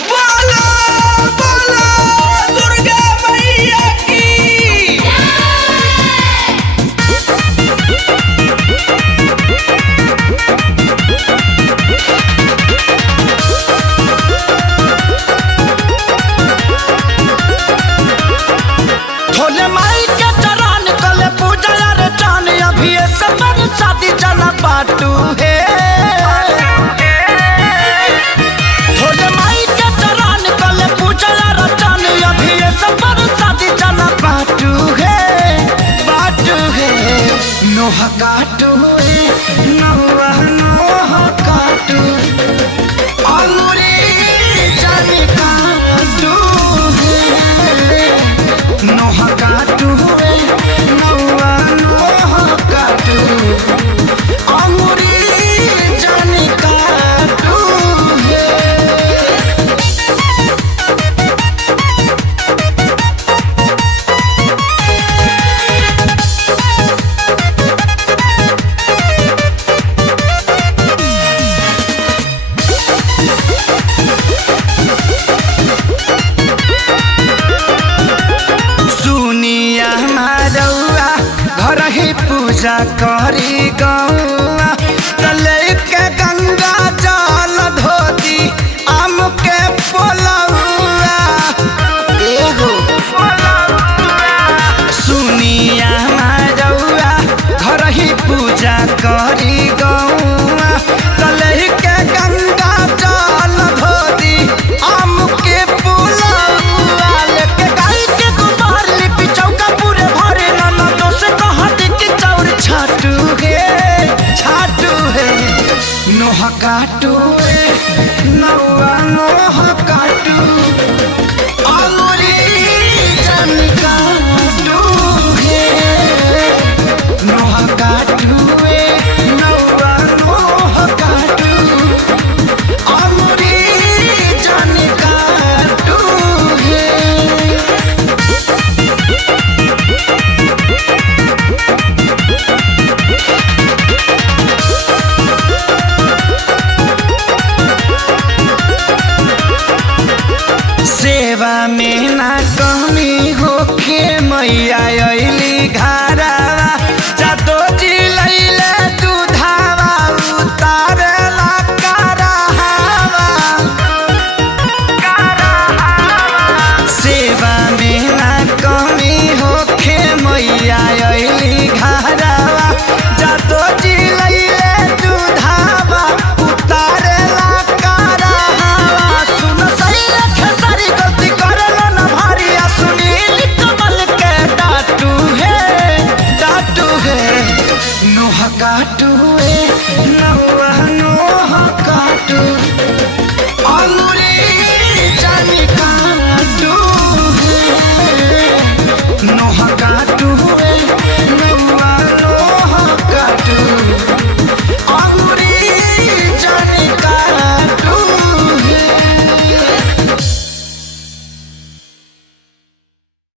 बोलो बोलो दुर्गा मैया की। भोले माई के चरण कले पूजा रे चान अभी समर शादी चला पाटू है। भोले माई के चरण कले पूजा रे चान अभी समर शादी चला पाटू है नोह काटू नोह काटू अंगूरी जाने काटू नोह काटू नोह काटू अंगूरी जाने काटू सुनिया मारौआ घर ही पूजा करी गौआ तले के गंगा जल धोती आम के पोलौआ एहो सुनिया मारौआ घर ही पूजा करी गौआ तले के गंगा जल धोती आम के पोलौआ लेके गाय के गोबर लिपि चौका पूरे भरे नाना तो से कहत कि चौर छाटू है नोह काटू नोह काटू अंगूरी जन काटू है नोह काटू नोह काटू अंगूरी जन काटू है। सेवा में ना कमी होखे मैया अइली घरवा जादो जी लैले दूधावा उतारला कराहवा सेवा में ना कमी होखे मैया अइली घरवा जादो जी लैले दूधावा उतारला कराहवा सुन सही रखे सारी गलती करलो ना भारी आ सुनील कमल के डाटू है नोह काटू नोह